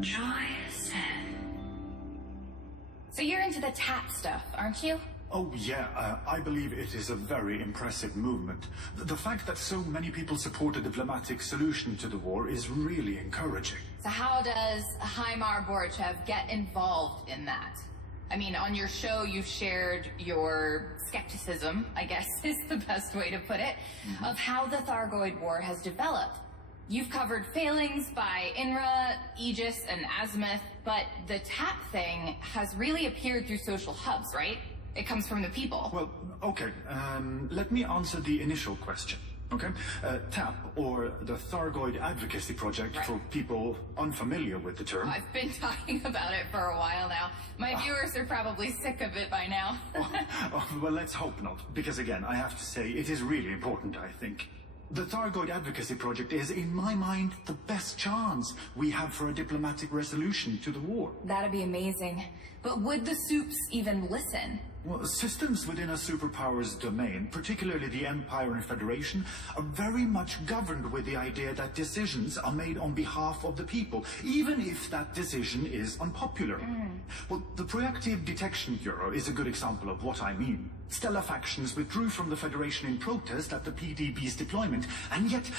Joy Senne. So you're into the tap stuff, aren't you? Oh, yeah, I believe it is a very impressive movement. The fact that so many people support a diplomatic solution to the war is really encouraging. So how does Heimar Borichev get involved in that? I mean, on your show you've shared your skepticism, I guess is the best way to put it, of how the Thargoid War has developed. You've covered failings by INRA, Aegis, and Azimuth, but the TAP thing has really appeared through social hubs, right? It comes from the people. Well, okay, let me answer the initial question, okay? TAP, or the Thargoid Advocacy Project, for people unfamiliar with the term. I've been talking about it for a while now. My viewers are probably sick of it by now. Well, let's hope not, because again, I have to say, it is really important, I think. The Thargoid Advocacy Project is, in my mind, the best chance we have for a diplomatic resolution to the war. That'd be amazing. But would the soups even listen? Well, systems within a superpower's domain, particularly the Empire and Federation, are very much governed with the idea that decisions are made on behalf of the people, even if that decision is unpopular. Well, the Proactive Detection Bureau is a good example of what I mean. Stellar factions withdrew from the Federation in protest at the PDB's deployment, and yet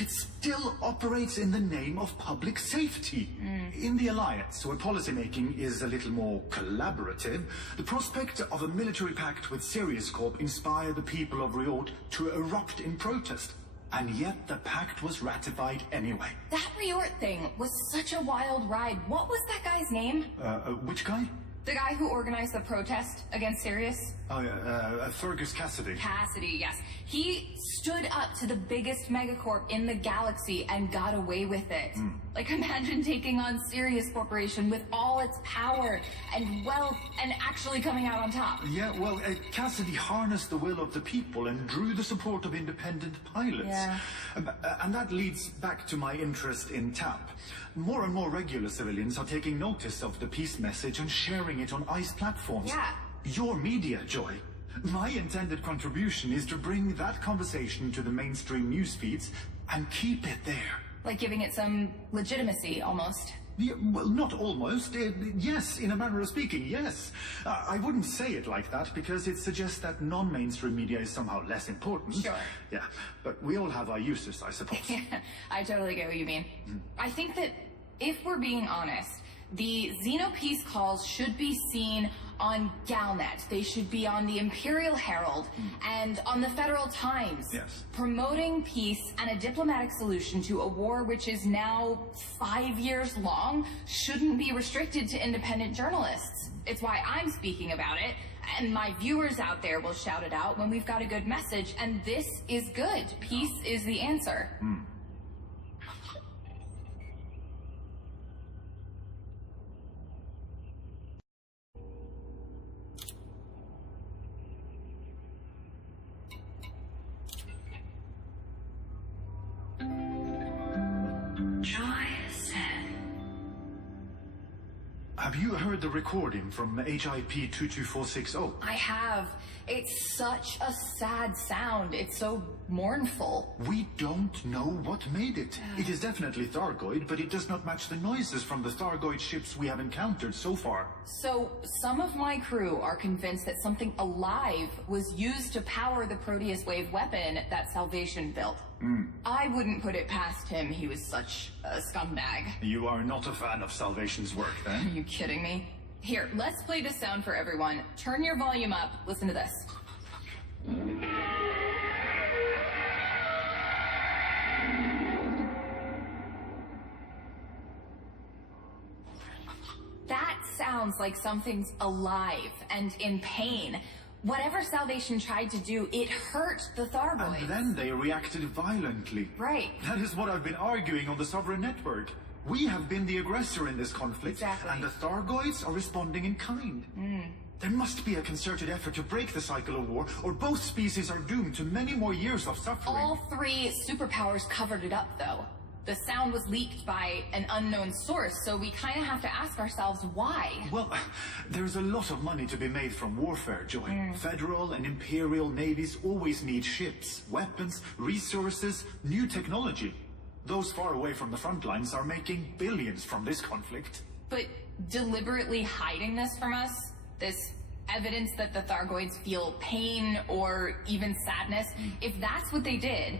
it still operates in the name of public safety. In the Alliance, where policymaking is a little more collaborative, the prospect of a military pact with Sirius Corp inspired the people of Riot to erupt in protest. And yet the pact was ratified anyway. That Riot thing was such a wild ride. What was that guy's name? Which guy? The guy who organized the protest against Sirius? Oh, yeah, Fergus Cassidy. Cassidy, yes. He stood up to the biggest megacorp in the galaxy and got away with it. Like, imagine taking on Sirius Corporation with all its power and wealth and actually coming out on top. Yeah, well, Cassidy harnessed the will of the people and drew the support of independent pilots. Yeah. And that leads back to my interest in TAP. More and more regular civilians are taking notice of the peace message and sharing it on ICE platforms. Yeah. Your media, Joy. My intended contribution is to bring that conversation to the mainstream news feeds and keep it there. Like giving it some legitimacy, almost. Yeah, well, not almost. Yes, in a manner of speaking, yes. I wouldn't say it like that because it suggests that non-mainstream media is somehow less important. Sure. Yeah, but we all have our uses, I suppose. Yeah, I totally get what you mean. I think that if we're being honest, the xeno-peace calls should be seen on Galnet. They should be on the Imperial Herald and on the Federal Times. Yes. Promoting peace and a diplomatic solution to a war which is now 5 years long shouldn't be restricted to independent journalists. It's why I'm speaking about it, and my viewers out there will shout it out when we've got a good message, and this is good. Peace is the answer. Joy Senne. Have you heard the recording from HIP 22460? I have. It's such a sad sound. It's so mournful. We don't know what made it. It is definitely Thargoid, but it does not match the noises from the Thargoid ships we have encountered so far. So, some of my crew are convinced that something alive was used to power the Proteus Wave weapon that Salvation built. I wouldn't put it past him. He was such a scumbag. You are not a fan of Salvation's work, Are then? you kidding me? Here, let's play this sound for everyone. Turn your volume up. Listen to this. That sounds like something's alive and in pain. Whatever Salvation tried to do, it hurt the Thargoids. And then they reacted violently. Right. That is what I've been arguing on the Sovereign Network. We have been the aggressor in this conflict, Exactly. and the Thargoids are responding in kind. There must be a concerted effort to break the cycle of war, or both species are doomed to many more years of suffering. All three superpowers covered it up, though. The sound was leaked by an unknown source, so we kind of have to ask ourselves why. Well, there's a lot of money to be made from warfare, Joy. Federal and imperial navies always need ships, weapons, resources, new technology. Those far away from the front lines are making billions from this conflict. But deliberately hiding this from us, this evidence that the Thargoids feel pain or even sadness, if that's what they did,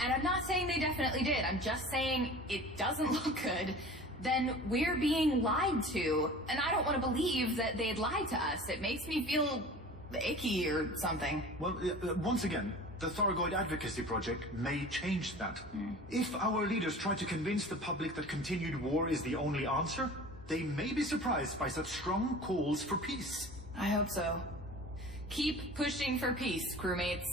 and I'm not saying they definitely did, I'm just saying it doesn't look good, then we're being lied to. And I don't want to believe that they'd lied to us. It makes me feel icky or something. Well, once again, the Thargoid Advocacy Project may change that. If our leaders try to convince the public that continued war is the only answer, they may be surprised by such strong calls for peace. I hope so. Keep pushing for peace, crewmates.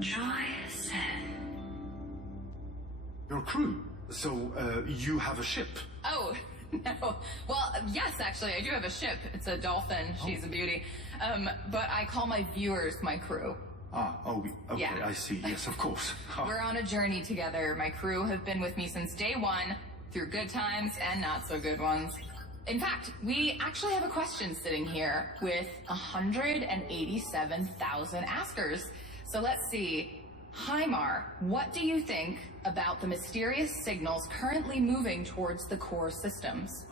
Joy Senne. Your crew? So, you have a ship? Oh, no. Well, yes, actually, I do have a ship. It's a dolphin. She's a beauty. But I call my viewers my crew. Okay, Yeah. I see. Yes, of course. We're on a journey together. My crew have been with me since day one, through good times and not so good ones. In fact, we actually have a question sitting here with 187,000 askers. So let's see. Heimar, what do you think about the mysterious signals currently moving towards the core systems?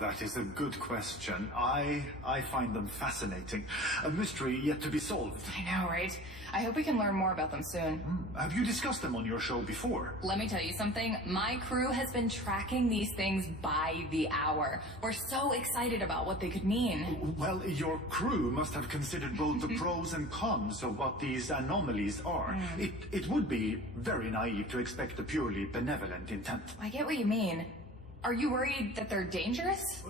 That is a good question. I find them fascinating. A mystery yet to be solved. I know, right? I hope we can learn more about them soon. Have you discussed them on your show before? Let me tell you something. My crew has been tracking these things by the hour. We're so excited about what they could mean. Well, your crew must have considered both the pros and cons of what these anomalies are. It would be very naive to expect a purely benevolent intent. I get what you mean. Are you worried that they're dangerous?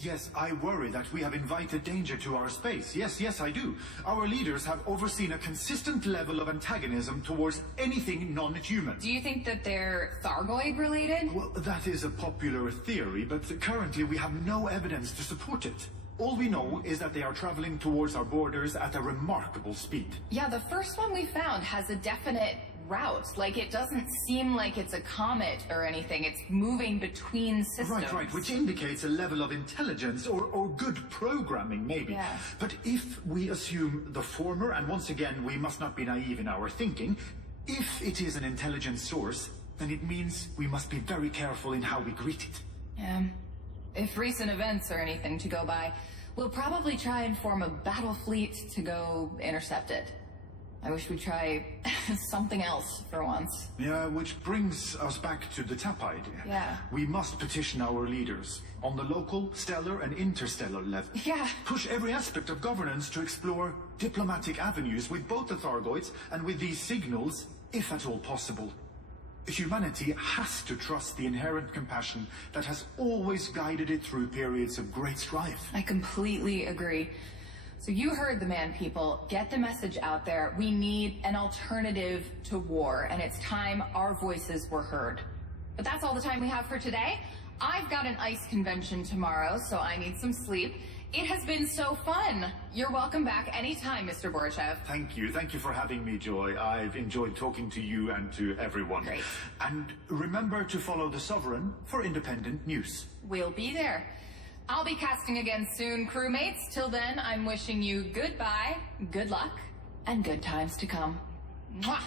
Yes, I worry that we have invited danger to our space. Yes, I do. Our leaders have overseen a consistent level of antagonism towards anything non-human. Do you think that they're Thargoid related? Well, that is a popular theory, but currently we have no evidence to support it. All we know is that they are traveling towards our borders at a remarkable speed. Yeah, the first one we found has a definite route. Like, it doesn't seem like it's a comet or anything. It's moving between systems. Right, which indicates a level of intelligence or good programming, maybe. Yeah. But if we assume the former, and once again, we must not be naive in our thinking, if it is an intelligent source, then it means we must be very careful in how we greet it. Yeah. If recent events are anything to go by, we'll probably try and form a battle fleet to go intercept it. I wish we'd try something else for once. Yeah, which brings us back to the TAP idea. Yeah. We must petition our leaders on the local, stellar, and interstellar level. Yeah. Push every aspect of governance to explore diplomatic avenues with both the Thargoids and with these signals, if at all possible. Humanity has to trust the inherent compassion that has always guided it through periods of great strife. I completely agree. So you heard the man, people. Get the message out there. We need an alternative to war, and it's time our voices were heard. But that's all the time we have for today. I've got an ICE convention tomorrow, so I need some sleep. It has been so fun. You're welcome back anytime, Mr. Borichev. Thank you. Thank you for having me, Joy. I've enjoyed talking to you and to everyone. Great. And remember to follow the Sovereign for independent news. We'll be there. I'll be casting again soon, crewmates. Till then, I'm wishing you goodbye, good luck, and good times to come. Mwah!